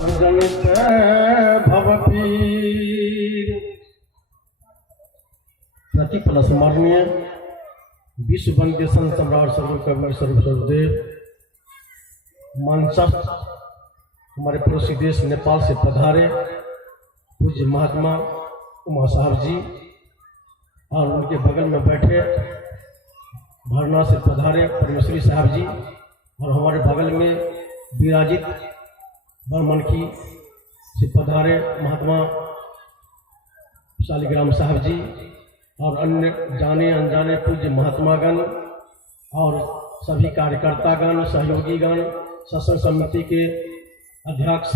जनित भवपीर प्रतिपल स्मरणीय विश्व वंद्य संत सम्राट स्वरूप कवि स्वरूप सरुदेव मंचस्थ हमारे पड़ोसी देश नेपाल से पधारे पूज्य महात्मा उमा साहब जी और उनके बगल में बैठे भरना से पधारे परमेश्वरी साहब जी और हमारे बगल में विराजित बरमनखी से पधारे महात्मा शालिग्राम साहब जी और अन्य जाने अनजाने पूज्य महात्मागण और सभी कार्यकर्तागण सहयोगीगण सत्संग समिति के अध्यक्ष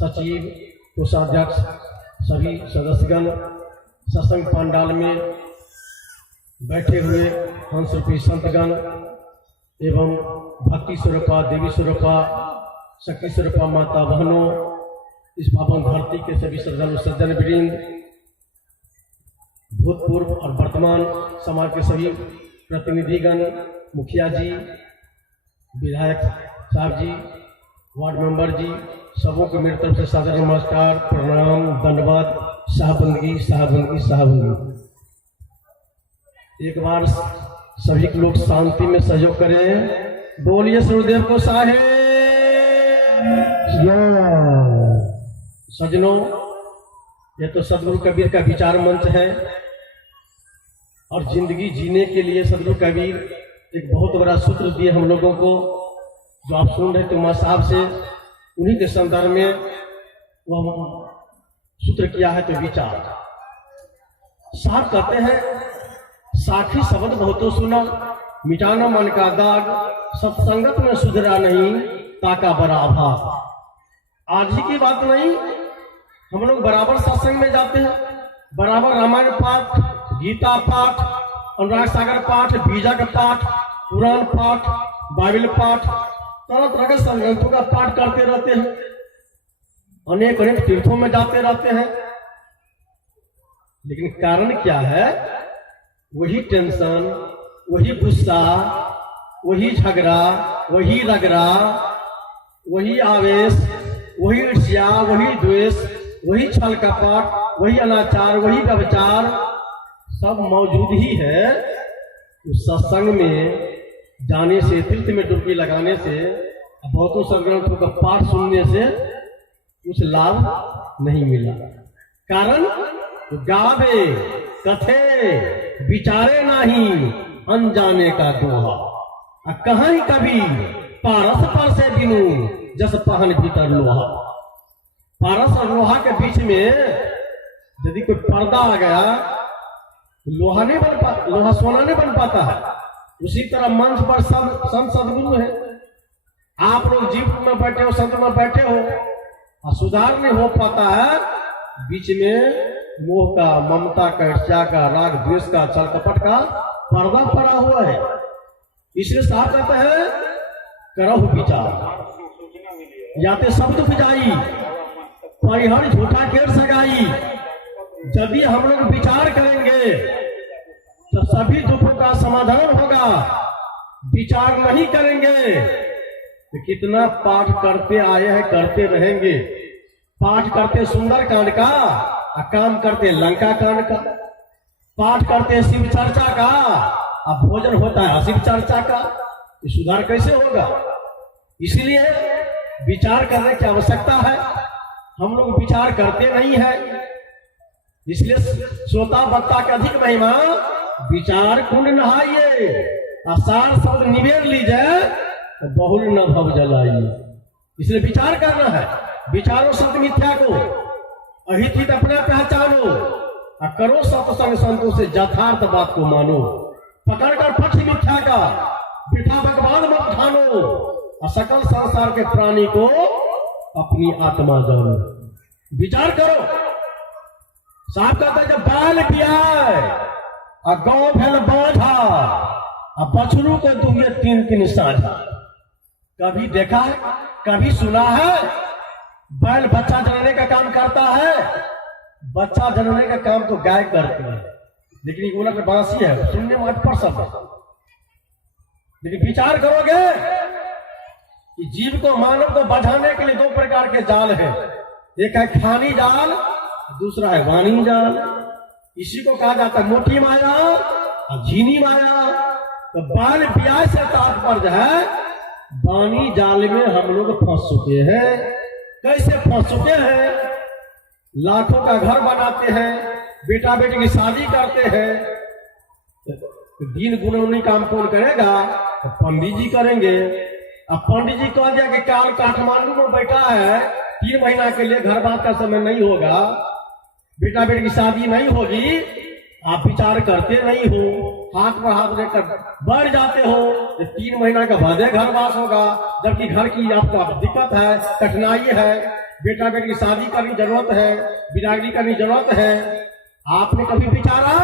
सचिव कोषाध्यक्ष सभी सदस्यगण सत्संग पंडाल में बैठे हुए हंस रूपी संतगण एवं भक्ति स्वरूपा देवी स्वरूपा शक्ति स्वरूपा माता बहनों इस पावन धरती के सभी श्रद्धालु सज्जन वृंद भूतपूर्व और वर्तमान समाज के सभी प्रतिनिधिगण मुखिया जी विधायक साहब जी वार्ड मेंबर जी सबों को मेरी तरफ से सादर नमस्कार प्रणाम धन्यवाद शाहबंदगी शाहबंदगी शाहबंदगी। एक बार सभी लोग शांति में सहयोग करें। बोलिए सूर्यदेव को साहेब। सजनों, ये तो सदगुरु कबीर का विचार मंच है और जिंदगी जीने के लिए सदगुरु कबीर एक बहुत बड़ा सूत्र दिए हम लोगों को, जो आप सुन रहे थे उमा साहब से, उन्हीं के संदर्भ में वह सूत्र किया है। तो विचार साहब कहते हैं, साखी शब्द बहुतों सुना, मिटाना मन का दाग, सत्संगत में सुधरा नहीं, ताका बड़ा अभाव। आज ही की बात नहीं, हम लोग बराबर सत्संग में जाते हैं, बराबर रामायण पाठ, गीता पाठ, अनुराग सागर पाठ, बीजा का पाठ, पुराण पाठ, बाइबल पाठ, तरह तरह के संग्रंथों का पाठ करते रहते हैं, अनेक अनेक तीर्थों में जाते रहते हैं। लेकिन कारण क्या है? वही टेंशन, वही गुस्सा, वही झगड़ा, वही रगड़ा, वही आवेश, वही ईर्ष्या, वही द्वेष, वही छल कपट, वही अनाचार, वही व्यभिचार सब मौजूद ही है। उस सत्संग में जाने से, तीर्थ में डुबकी लगाने से, बहुतों संग्रंथों का पाठ सुनने से कुछ लाभ नहीं मिला। कारण गावे कथे विचारे नहीं, अनजाने का दोहा। कहीं कभी पारस पर से बिनु, जस पहन भीतर लोहा। पारस और लोहा के बीच में यदि कोई पर्दा आ गया, लोहा नहीं बन पाता, लोहा सोना नहीं बन पाता है। उसी तरह मंच पर सब संत सदगुरु है। आप लोग जीव में बैठे हो, संत में बैठे हो, और सुधार नहीं हो पाता है। बीच में मोह का, ममता का, ईर्ष्या का, राग द्वेष का, छल कपट का पर्दा पड़ा हुआ है। इसलिए साहब कहते हैं, करहु विचार याते शब्द बुझाई, परिहर झूठा केर सगाई। यदि हम लोग विचार करेंगे तो सभी दुखों का समाधान होगा। विचार नहीं करेंगे तो कितना पाठ करते आए हैं, करते रहेंगे। पाठ करते सुंदर कांड का, काम करते लंका कांड का। पाठ करते शिव चर्चा का, अब भोजन होता है अशिव चर्चा का। ये सुधार कैसे होगा? इसलिए विचार करने की आवश्यकता है। हम लोग विचार करते नहीं है। इसलिए श्रोता वक्ता की अधिक महिमा, विचार कुंड नहाइए, आसार शब्द निवेद लीजिए, बहुल न भव जलाइए। इसलिए विचार करना है। विचारो सत मिथ्या को, अहित हित अपना पहचानो, और करो सत्संग संतों से यथार्थ बात को मानो। पकड़कर पक्ष मिथ्या का, बिठा भगवान मत ठानो, और सकल संसार के प्राणी को अपनी आत्मा जानो। विचार करो। साहब कहते जब बैल बियाए और गौ भेल बाधा, और बछरू को दुहे तीन तीन साझा। कभी देखा है, कभी सुना है? बैल बच्चा जनने का काम करता है। बच्चा जनने का काम तो गाय करती है, लेकिन ये उलट बांसी है, सुनने में अटपट शब्द। लेकिन विचार करोगे कि जीव को, मानव को बझाने के लिए दो प्रकार के जाल है। एक है खानी जाल, दूसरा है वाणी जाल। इसी को कहा जाता है मोटी माया और झीनी माया। तो बाल ब्याह से तात्पर्य है वाणी जाल में हम लोग फंस चुके हैं। कैसे फंस चुके हैं? लाखों का घर बनाते हैं, बेटा बेटी की शादी करते हैं, तो दिन गुनौनी काम कौन करेगा? तो पंडित जी करेंगे। अब पंडित जी कह दिया कि काल काठमांडू में बैठा है, 3 महीना के लिए घर बात का समय नहीं होगा, बेटा बेटी की शादी नहीं होगी, आप विचार करते नहीं हो, हाथ पर हाथ लेकर बढ़ जाते हो, 3 महीना के बाद घर बात होगा, जबकि घर की आपको दिक्कत है, कठिनाई है, बेटा बेटी की शादी करनी जरूरत है, बिरादरी करनी जरूरत है। आपने कभी विचारा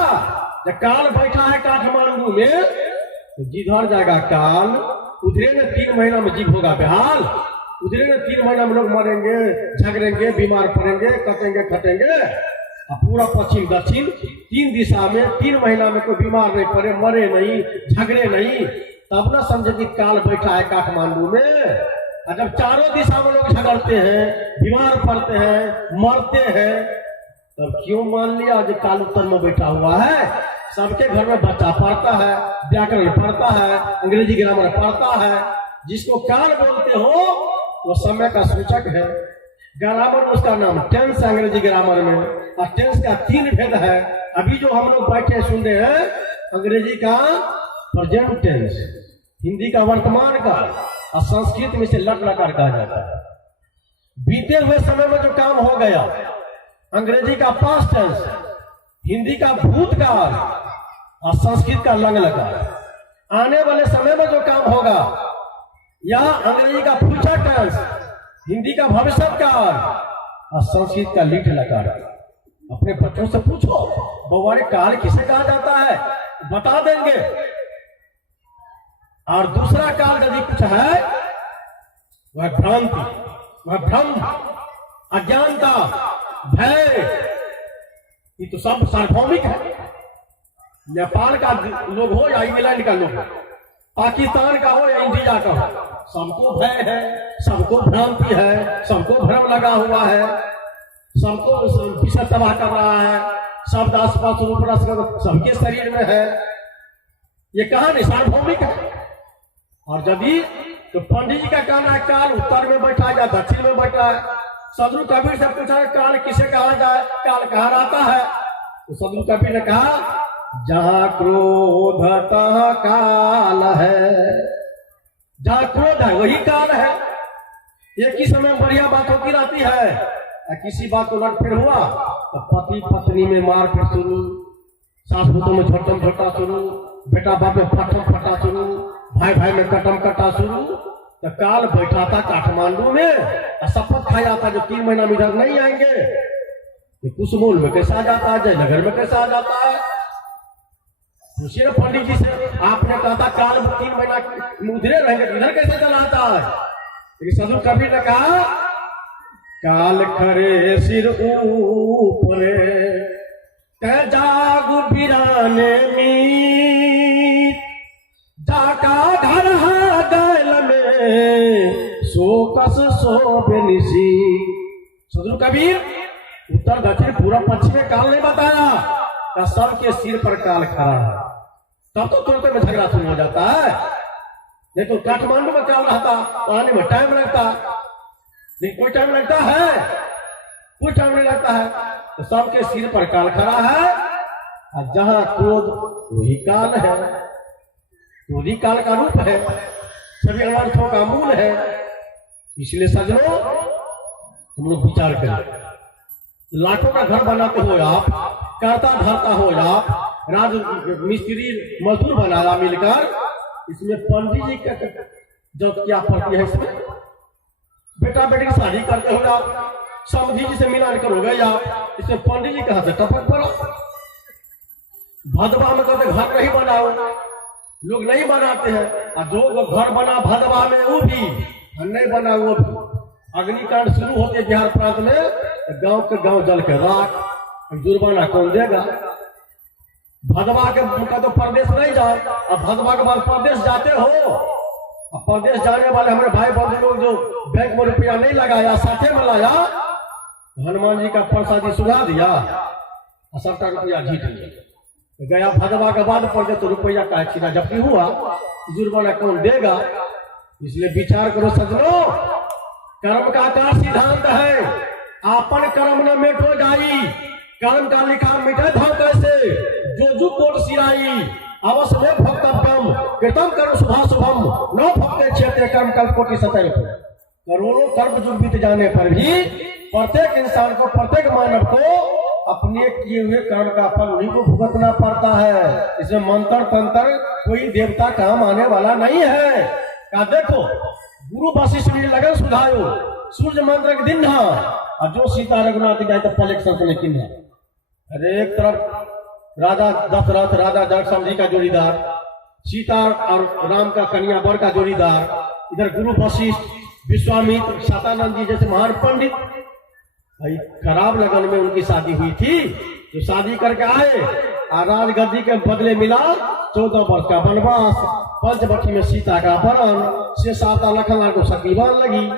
जब काल बैठा है काठमांडू में, तो जिधर जाएगा काल उधरे में 3 महीना में जीव होगा बेहाल, उधरे में 3 महीना में लोग मरेंगे, झगड़ेंगे, बीमार पड़ेंगे, कटेंगे खटेंगे। पूरा पश्चिम दक्षिण 3 दिशा में 3 महीना में कोई बीमार नहीं पड़े, मरे नहीं, झगड़े नहीं, तब ना समझे कि काल बैठा है काठमांडू में। और जब चारों दिशा में लोग झगड़ते हैं, बीमार पड़ते हैं, मरते हैं, तब क्यों मान लिया जो काल उत्तर में बैठा हुआ है? सबके घर में बच्चा पढ़ता है, व्याकरण पढ़ता है, अंग्रेजी ग्रामर पढ़ता है। जिसको काल बोलते हो वो समय का सूचक है। ग्रामर में उसका नाम टेंस, अंग्रेजी ग्रामर में। और टेंस का 3 भेद है। अभी जो हम लोग बैठे सुन रहे हैं, अंग्रेजी का प्रेजेंट टेंस, हिंदी का वर्तमान काल, और संस्कृत में से लट लकार कहा जाता है। बीते हुए समय में जो काम हो गया, अंग्रेजी का पास्ट टेंस, हिंदी का भूतकाल और संस्कृत का लंग लकार। आने वाले समय में जो काम होगा, या अंग्रेजी का फ्यूचर टेंस, हिंदी का भविष्य काल और संस्कृत का लीठ लकार। अपने बच्चों से पूछो बवारे काल किसे कहा जाता है, बता देंगे। और दूसरा काल यदि कुछ है वह भ्रांति, वह भ्रम, अज्ञानता, भय, ये तो सब सार्वभौमिक है। नेपाल का लोग हो या इंग्लैंड का लोग हो, पाकिस्तान का हो या इंडिया का हो, सबको भय है, सबको भ्रांति है, सबको भ्रम लगा हुआ है, सबको विषय तबाह कर रहा है, शब्द आसपास सबके शरीर में है। ये कहानी सार्वभौमिक है। और यदि तो पंडित जी का कहना है काल उत्तर में बैठा है या दक्षिण में बैठा है। सदगुरु कबीर से पूछा काल किसे कहा जाए, काल कहाँ रहता है? तो सदगुरु कबीर ने कहा जहां क्रोध तहाँ काल है। जहां क्रोध है वही काल है। एक ही समय बढ़िया बात होती रहती है, किसी बात को लट फिर हुआ तो पति पत्नी में मारपीट शुरू, सास पुतों में झोटम झोटा शुरू, बेटा बाप में फटम फटा शुरू, भाई भाई में कटम कटा शुरू। तो काल बैठा था काठमांडू में, शपथ खाया था जो 3 महीना में इधर नहीं आएंगे। कुशमोल में कैसा आ जाता है, जयनगर में कैसा आ जाता है? पूछिए पंडित जी से, आपने कहा था काल 3 महीना उधरे रहेंगे, इधर कैसे चला आता है? लेकिन सदगुरु कबीर ने कहा काल खरे सिर ऊपरे कह जागु बिराने मीत, जाका घर गैल में सोकस सोबे निसी। सदगुरु कबीर उत्तर दक्षिण पूर्व पश्चिम में काल नहीं बताया, का सबके सिर पर काल खड़ा है। तब तो तुरंत में झगड़ा शुरू हो जाता है। नहीं तो काठमांडू में काल रहता तो आने में टाइम लगता, लेकिन कोई टाइम लगता है, कोई टाइम नहीं लगता है। तो सबके सिर पर काल खड़ा है। और जहां क्रोध वही काल है, क्रोधी काल का रूप है, सभी अनर्थों का मूल है। इसलिए सजनों हम लोग विचार करें। लाखों का घर बनाते हो आप, करता धरता हो आप, राज मिस्त्री मजदूर बनाया मिलकर, इसमें पंडित जी का जो क्या पड़ती है? इसमें बेटा बेटी की शादी करते हो आप, समझी जी से मिलान करोगे आप, इसमें पंडित जी कहां से टपक पड़ो? भदवा में कहते घर नहीं बनाओ, लोग नहीं बनाते हैं। और जो घर बना भदवा में वो भी नहीं बना, वो भी अग्निकांड शुरू होते बिहार प्रांत में, गांव के गांव जल के राख, जुर्माना कौन देगा? भदवा के उनका तो परदेश नहीं जाओ, अब भदवा के बाद परदेश जाते हो अब परदेश जाने वाले हमारे भाई बंधु लोग जो बैंक में रुपया नहीं लगाया, साथे में लाया, हनुमान जी का प्रसादी सुधा दिया और सबका रुपया जीत लिया। गया भगवा के बाद पड़ तो रुपया का छीना जबकि हुआ, जुर्माना कौन देगा? इसलिए विचार करो सजनो, कर्म का आकार सिद्धांत है, आपन कर्म न मेटो जाई, कर्म का लिखा मिटे धन कैसे, जो कोट सिराई, अवश्य में भक्तव्यम, कृतम कर्म शुभा शुभम, न भक्ते क्षेत्र कर्म कल कोटि सतैव। करोड़ों कर्म युग बीत जाने पर भी प्रत्येक इंसान को, प्रत्येक मानव को अपने किए हुए कर्म का फल उन्हीं को भुगतना पड़ता है। इसमें मंत्र तंत्र कोई देवता काम आने वाला नहीं है। क्या देखो, गुरु वशिष्ठ ने लगन सुधायो, सूर्य मंत्र के दिन और जो सीता रघुनाथ गए तो पलक संसने किन्हा। अरे एक तरफ राजा दशरथ, राजा जनक जी का जोड़ीदार, सीता और राम का कन्या वर का जोड़ीदार, इधर गुरु वशिष्ठ, विश्वामित्र, शतानंद जी जैसे महान पंडित। भाई खराब लगन में उनकी शादी हुई थी, जो शादी करके आए और राजगद्दी के बदले मिला 14 वर्ष का वनवास, पंचवटी में सीता का अपहरण, से साता लखनलाल को सती बांध लगी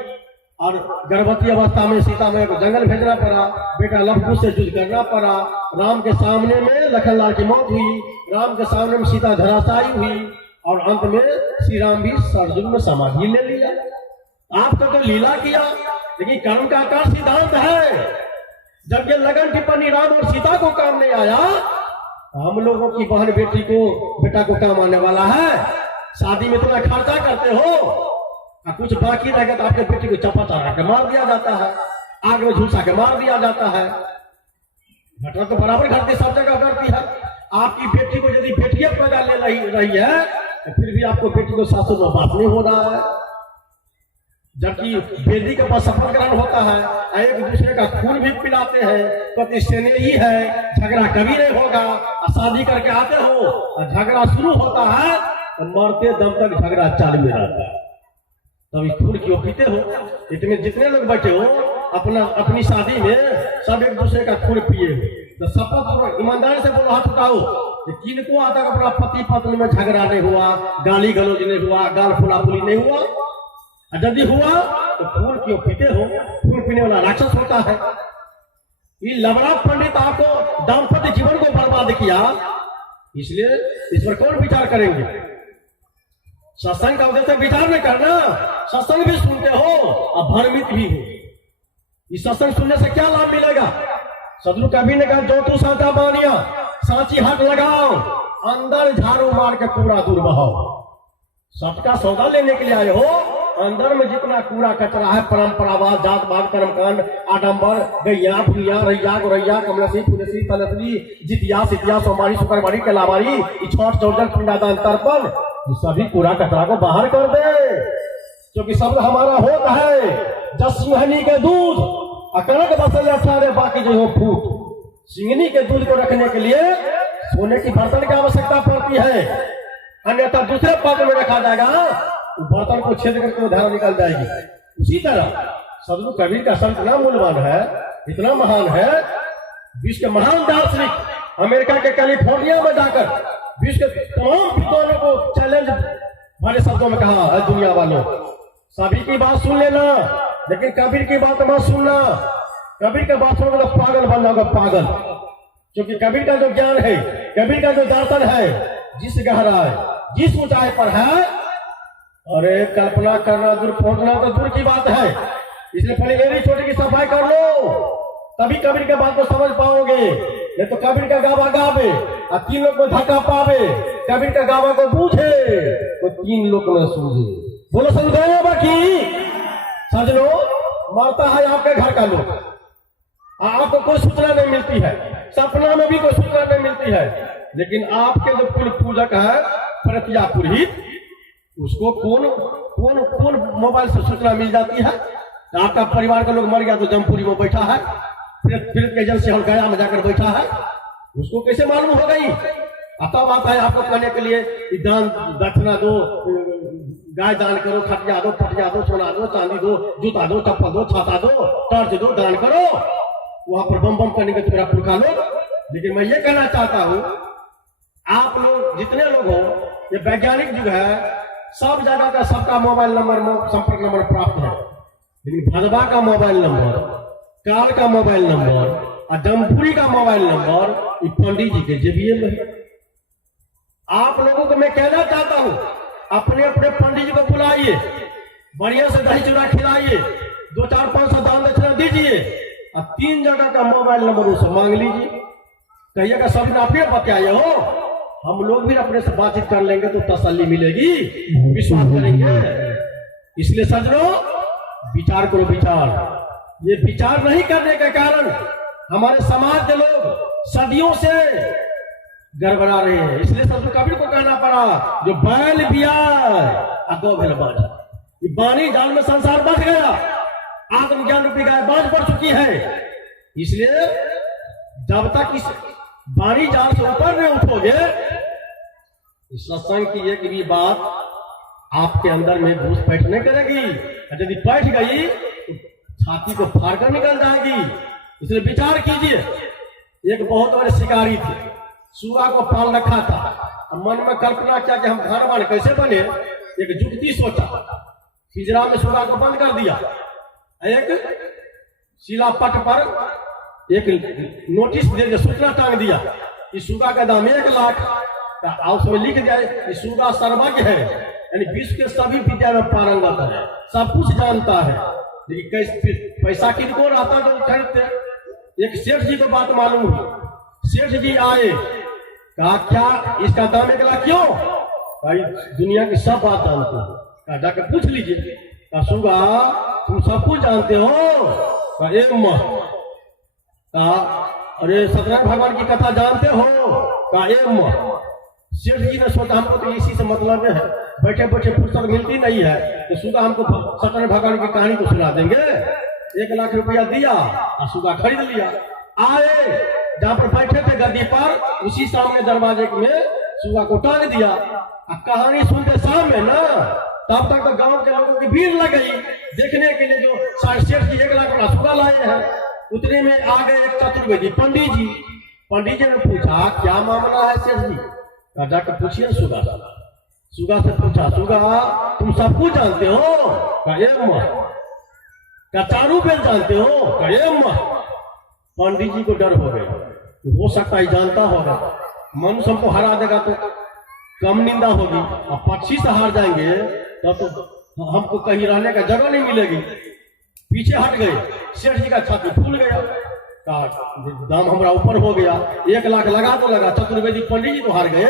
और गर्भवती अवस्था में सीता में को जंगल भेजना पड़ा, बेटा लवकुश से युद्ध करना पड़ा, राम के सामने में लखनलाल की मौत हुई, राम के सामने में सीता धराशायी हुई और अंत में श्री राम भी अर्जुन में समाधि ले लिया। आपका तो लीला किया, लेकिन कर्म का आकार सिद्धांत है। जब ये लगन टिप्पणी राम और सीता को काम नहीं आया, हम लोगों की बहन बेटी को, बेटा को काम आने वाला है। शादी में तुम्हें खर्चा करते हो और कुछ बाकी रहेगा तो आपके बेटी को चपा चढ़ा के मार दिया जाता है, आग में झुलसा के मार दिया जाता है। घटना तो बराबर घटती, सब जगह करती है। आपकी बेटी को यदि बेटियां पैदा ले रही है तो फिर भी आपको बेटी को सासुर में बात नहीं हो रहा है, जबकि बेटी के पास सफल ग्रहण होता है, एक दूसरे का खून भी पिलाते हैं, पति स्नेही है, झगड़ा कभी नहीं होगा। शादी करके आते हो और झगड़ा शुरू होता है तो मरते दम तक झगड़ा चालू में रहता है। तभी खून क्यों पीते हो? इतने जितने लोग बैठे हो अपनी शादी में सब एक दूसरे का खून पिए हो, तो शपथ ईमानदारी से बोलो, हाथ उठाओ, किनको आता अपना पति पत्नी में झगड़ा नहीं हुआ, गाली गलौज नहीं हुआ, गाल फुलाफुली नहीं हुआ? यदि हुआ तो खून क्यों पीते हो? खून पीने वाला राक्षस होता है। ये लवड़ा पंडित आपको दाम्पत्य जीवन को बर्बाद किया, इसलिए इस पर कौन विचार करेंगे? सत्संग का उद्देश्य विचार नहीं करना, सत्संग भी सुनते हो और भ्रमित भी हो। इस सत्संग सुनने से क्या लाभ मिलेगा? सदगुरु कबीर ने कहा, जो तू साचा बानिया सांची हाथ लगाओ, अंदर झाड़ू मार के पूरा दूर बहाओ। सबका सौदा लेने के लिए आए हो, अंदर में जितना कूड़ा कचरा है, परंपरावाद, जातवाद, कर्मकांड, आडंबर, गैया भुइया, रैया गोरैया, कमलसी फुलसी तलसली, जितिया सितिया सोमारी शुक्रवारी कलावारी, छठ चौड़चन पिंडादान तर्पण, सभी कूड़ा कचरा को बाहर कर दे, क्योंकि सब हमारा होता है। जस सिंहनी के दूध अकड़क बसल 18 बाकी जो हो फूट। सिंहनी के दूध को रखने के लिए सोने की बर्तन की आवश्यकता पड़ती है, अन्यथा दूसरे पात्र में रखा जाएगा, बर्तन को छेद करके वो धारा निकल जाएगी। उसी तरह सदगुरु कबीर का संत इतना मूल्यवान है, इतना महान है, विश्व के महान दार्शनिक अमेरिका के कैलिफोर्निया में जाकर विश्व के तमाम विद्वानों को चैलेंज भरे शब्दों में कहा है, दुनिया वालों सभी की बात सुन लेना, लेकिन कबीर की बात मत सुनना। कबीर के बात सुनोगे तो पागल बन जाओगे, पागल। क्योंकि कबीर का जो ज्ञान है, कबीर का जो दर्शन है, जिस गहराई, जिस ऊंचाई पर है, अरे कल्पना करना दूर, पहुंचना तो दूर की बात है। इसलिए पहले मेरी छोटी की सफाई कर लो, तभी कबीर के बात को समझ पाओगे। नहीं तो कबीर का गावा गावे और 3 लोग को धक्का पावे, कबीर का गावा को पूछे तो 3 लोग न सूझे। बोलो समझाया बाकी सजनो, मरता है आपके घर का लोग, आपको कोई सूचना नहीं मिलती है, सपना में भी कोई सूचना नहीं मिलती है, लेकिन आपके जो कुल पूजक है प्रतिया पुरोहित, उसको कौन मोबाइल से सूचना मिल जाती है? आपका परिवार का लोग मर गया तो जमपुरी में बैठा है, फिर एजेंसी हल गया में जाकर बैठा है, उसको कैसे मालूम हो गई? तब आता है आपको कहने के लिए दान दक्षिणा दो, गाय दान करो, खटिया दो, पटिया दो, सोना दो, चांदी दो, जूता दो, चप्पल दो, छाता दो, टॉर्च दो, दान करो। वहां पर बम बम करने के तुम्हारा पुरखा लोग। लेकिन मैं ये कहना चाहता हूं, आप लोग जितने लोग हो, ये वैज्ञानिक युग है, सब जगह का सबका मोबाइल नंबर संपर्क नंबर प्राप्त है, लेकिन भदवा का मोबाइल नंबर, काल का मोबाइल नंबर और डमपुरी का मोबाइल नंबर ये पंडित जी के जेबीए में है। आप लोगों को मैं कहना चाहता हूं, अपने अपने पंडित जी को बुलाइए, बढ़िया से दही चूड़ा खिलाइए, 2-4-500 दान दक्षिणा दीजिए और 3 जगह का मोबाइल नंबर उससे मांग लीजिए। कहिएगा सब आप बताइए हो, हम लोग भी अपने से बातचीत कर लेंगे तो तसल्ली मिलेगी, विश्वास करेंगे। इसलिए सज्जनों विचार करो, विचार। ये विचार नहीं करने के कारण हमारे समाज के लोग सदियों से गड़बड़ा रहे हैं। इसलिए संत कबीर को कहना पड़ा, जो बैल बिया ये बानी जाल में संसार बच गया, आत्मज्ञान रूपी गाय बाज पड़ चुकी है। इसलिए जब तक इस बानी जाल से ऊपर नहीं उठोगे, इस सत्संग की एक भी बात आपके अंदर में घूस बैठ नहीं करेगी। यदि बैठ गई तो छाती को फाड़ कर निकल जाएगी। इसलिए विचार कीजिए। एक बहुत बड़े शिकारी थे, सुगा को पाल रखा था। मन में कल्पना किया कि हम घर बने, कैसे बने। एक जुक्ति सोचा, पिंजरा में सुगा को बंद कर दिया। एक शिलापट पर एक नोटिस दे के सूचना टांग दिया कि सुगा का दाम 1 लाख का, उसमें लिख दिया कि सुगा सर्वज्ञ है, यानी विश्व के सभी विद्या में पारंगत है, सब कुछ जानता है। लेकिन कैसे पैसा किनको रहता तो खरीदते। एक सेठ जी को बात मालूम हुई। सेठ जी आए, कहा क्या इसका दाम 1 लाख क्यों? भाई दुनिया की सब बात जानते हो, कहा जाकर पूछ लीजिए। कहा सुगा तुम सब कुछ जानते हो? कहा एक माह। कहा अरे सत्यनारायण भगवान की कथा जानते हो? कहा एक माह। सेठ जी ने सोचा हमको तो इसी से मतलब है, बैठे बैठे पुस्तक मिलती नहीं है तो सुगा हमको सत्यनारायण भगवान की कहानी को सुना देंगे। 1 लाख रुपया दिया और सुगा खरीद लिया। आए जहां पर बैठे थे गद्दी पर, उसी सामने दरवाजे में सुगा को टांग दिया। कहानी सुनते सामने ना, तब तक तो गांव के लोगों की भीड़ लग गई देखने के लिए, जो सेठ जी 1 लाख का सुगा लाए हैं। उतने में आ गए एक चतुर्वेदी पंडित जी। पंडित जी ने पूछा क्या मामला है सेठ जी? जाकर पूछिए सुगा से। सुगा से पूछा, सुगा तुम सब कुछ जानते हो? क्या चारू बेल जानते हो? पंडित जी को डर हो गया, हो सकता है जानता होगा, मनुष्य हमको हरा देगा तो कम निंदा होगी, और पक्षी से हार जाएंगे तब तो हमको कहीं रहने का जगह नहीं मिलेगी। पीछे हट गए। सेठ जी का छाती फूल गया, दाम हमारा ऊपर हो गया, 1 लाख लगा तो लगा। चतुर्वेदी पंडित जी तो हार गए।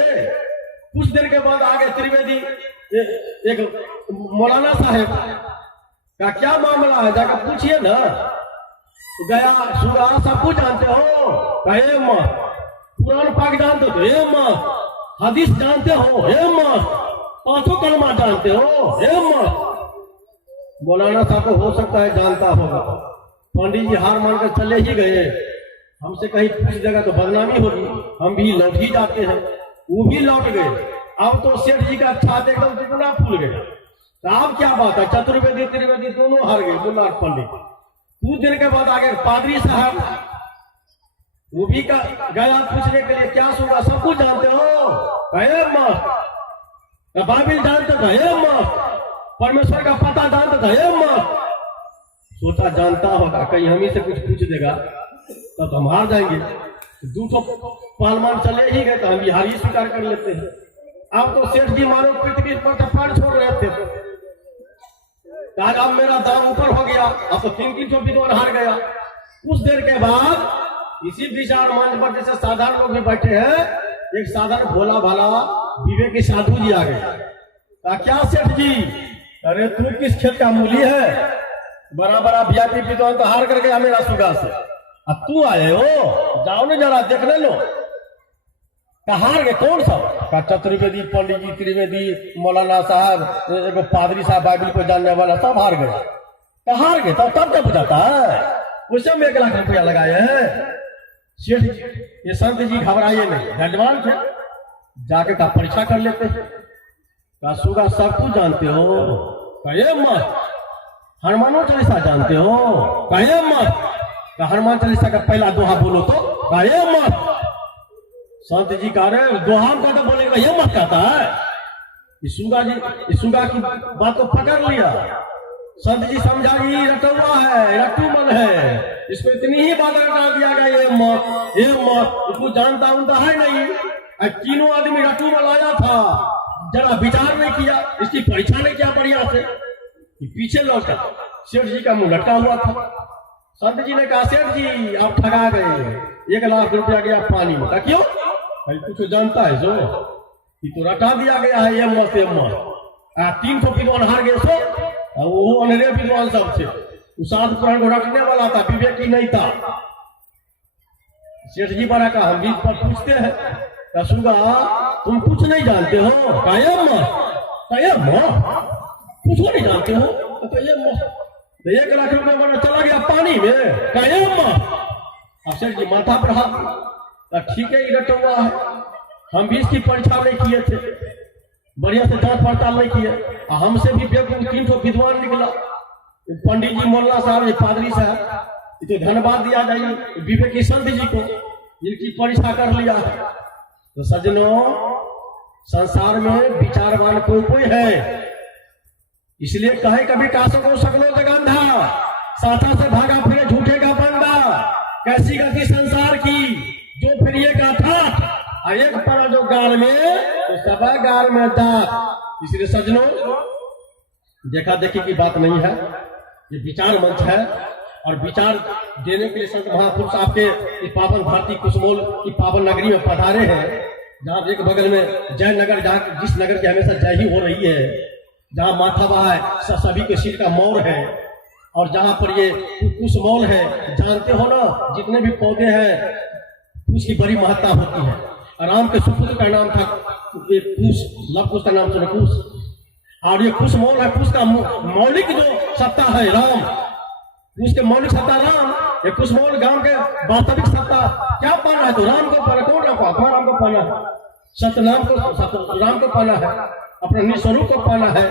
कुछ देर के बाद आगे त्रिवेदी एक मौलाना साहेब का क्या मामला है, जाकर पूछिए ना। तो गया, सुगा सब कुछ जानते हो? कहे माँ कुरान पाक जानते हो? हे माँ हदीस जानते हो? हे माँ 5 कलमा जानते हो? हे माँ। मौलाना साहब को हो सकता है जानता होगा। पंडित जी हार मानकर चले ही गए। हमसे कहीं पूछ देगा तो बदनामी होगी, हम भी लौट ही जाते हैं। वो भी लौट गए। अब तो सेठ जी का छाते एकदम दुगना फूल गया। तो अब क्या बात है, चतुर्वेदी त्रिवेदी दोनों हार गए, मुल्ला और पंडित। कुछ देर के बाद आगे पादरी साहब, वो भी गया पूछने के लिए, क्या सुना सब कुछ जानते हो? कहे माँ बाइबिल जानते था? हे माँ परमेश्वर का पता जानते था? हे माँ। सोचा जानता होगा, कहीं हम ही से कुछ पूछ देगा तब तो हम हार जाएंगे। 200 पहलवान चले ही गए तो हम भी हार ही स्वीकार कर लेते हैं। अब तो सेठ जी मानो पृथ्वी पर चप्पड़ छोड़ रहे थे। आज अब मेरा दाम ऊपर हो गया, अब तो 300 विद्वान हार गया। कुछ देर के बाद इसी विचार मंच पर जैसे साधारण लोग भी बैठे हैं, एक साधारण भोला भाला विवेकी साधु जी आ गए। क्या सेठ जी, अरे तू किस खेत का मूली है? बड़ा बड़ा वीआईपी विद्वान तो हार कर गया मेरा सुगा से, अब तू आए हो, जाओ ना जरा देख ले लो। हार गए कौन सा? का चतुर्वेदी पंडित जी त्रिवेदी मौलाना साहब एक पादरी साहब बाइबिल को जानने वाला सब हार गए। हार गए तब क्या बुझाता है? उसे में 1 लाख रुपया लगाए हैं। सेठ ये संत जी घबराइए नहीं, एडवांस है, जाके का परीक्षा कर लेते हैं। का सुगा सब कुछ जानते हो? कहे मत। हनुमान चालीसा जानते हो? कहे मत। हनुमान चालीसा का पहला दोहा बोलो तो? कहे मत। संत जी कह रहे दोहा का तो बोलेगा ये मत कहता है। इस सुगा की बात को पकड़ लिया। संत जी समझा ये रटुआ है, रटुमन है, इसको इतनी ही बात रटा दिया गया, ये मत इसको जानता उनता है नहीं। तीनों आदमी रटुमन आया था, जरा विचार नहीं किया, इसकी परीक्षा नहीं किया बढ़िया से, पीछे लौटा। सेठ जी का मुंह लटका हुआ था। संत जी ने कहा सेठ जी आप ठगा गए, 1 लाख रुपया गया पानी में। क्यों? कुछ जानता है जो कि तो रटा दिया गया है, ये मत 300 विद्वान हार गए सो, वो अनरे विद्वान सब थे, सात पुराण को रटने वाला था, विवेक ही नहीं था। सेठ जी बड़ा का हम बीच पर पूछते हैं, कसुगा तुम कुछ नहीं जानते हो? कायम कुछ नहीं जानते हो? तो 1 लाख रुपया बना चला गया पानी में, कायम। सेठ जी माथा पर हाथ, ठीक है ये रटुआ है, हम भी इसकी परीक्षा नहीं किए थे, बढ़िया से जांच पड़ताल नहीं किए, हमसे भी 300 विद्वान निकला। पंडित जी, मोल्ला साहब, पादरी साहब, तो धन्यवाद दिया जाइए विवेकी संत जी को, जिनकी परीक्षा कर लिया है। तो सज्जनों, संसार में विचारवान कोई है, इसलिए कहे कभी कासों को सकलो जगंधा, साथा से भागा फिरे झूठे का बंदा, कैसी गति संसार की जो फिर का था, एक पड़ा जो गार में तो सबा गार में दांत। इसलिए सज्जनों, देखा देखी की बात नहीं है, ये विचार मंच है, और विचार देने के लिए संत महापुरुष आपके पावन भारती कुसमोल की पावन नगरी में पधारे हैं, जहाँ एक बगल में जय नगर, जहाँ जिस नगर की हमेशा जय ही हो रही है, जहाँ माथा बहा है, सभी के सिर का मौर है, और जहाँ पर ये कुसमोल है, जानते हो ना, जितने भी पौधे हैं उसकी बड़ी महत्ता होती है। राम के सुपुत्र का नाम था कुश, लव कुश का नाम सुने कुश, और ये कुश मौल है, कुश का मौलिक जो सत्ता है राम, कुश के मौलिक सत्ता राम, ये कुश मौल गांव के वास्तविक सत्ता क्या पाना है? तो राम को पाना, कौन राम को पाना है? सत्यनाम को, राम को पाना है, अपने निस्वरूप को पाना है।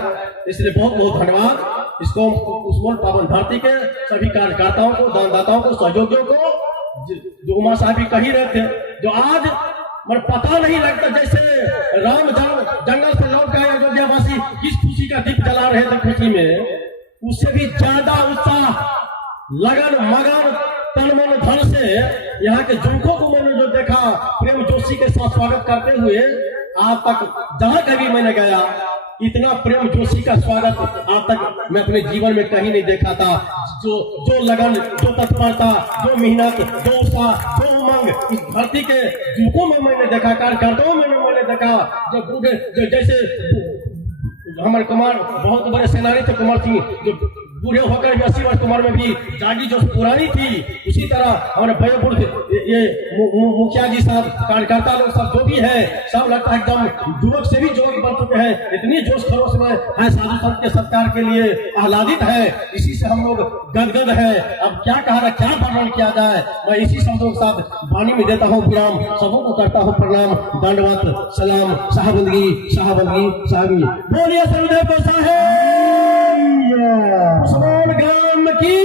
इसलिए बहुत बहुत धन्यवाद इसको कुसमोल पावन धरती के सभी कार्यकर्ताओं को, दानदाताओं को, सहयोगियों को, जो उमा साहब भी कही रहे थे, जो आज मगर पता नहीं लगता जैसे राम जंगल से लौट के अयोध्यावासी किस खुशी का दीप जला रहे थे, खुशी में उससे भी ज्यादा उत्साह, लगन, मगन, तन मन धन से यहाँ के जुमकों को मैंने जो देखा, प्रेम जोशी के साथ स्वागत करते हुए, आज तक जहां कभी मैंने गया, इतना प्रेम जोशी का स्वागत आज तक मैं अपने जीवन में कहीं नहीं देखा था। जो लगन, जो तत्परता, जो मेहनत, जो उत्साह, जो उमंग इस धरती के जुमकों में मैंने देखा, कार्यकर्ताओं में मैंने देखा, जो बूढ़े, जो जैसे हमारे कुमार बहुत बड़े सेनानी थे, कुमार सिंह, जो बूढ़े होकर 80 वर्ष उम्र में भी जागी जो पुरानी थी, उसी तरह हमारे बड़े बूढ़े ये मुखिया जी साहब, कार्यकर्ता लोग सब जो भी है, सब लगता है एकदम युवक से भी युवक बन चुके हैं। इतनी जोश खरोश में है, साधु संत के सत्कार के लिए आह्लादित है, इसी से हम लोग गदगद है। अब क्या कहा, क्या वर्णन किया जाए, मैं इसी शब्दों के साथ वाणी में देता हूँ विराम, सबों को करता हूँ प्रणाम, दंडवत सलाम, शाहबंदगी शाहबंदगी शाहबी, बोलिए सरुदेव को साहेब, उस्मान गाम की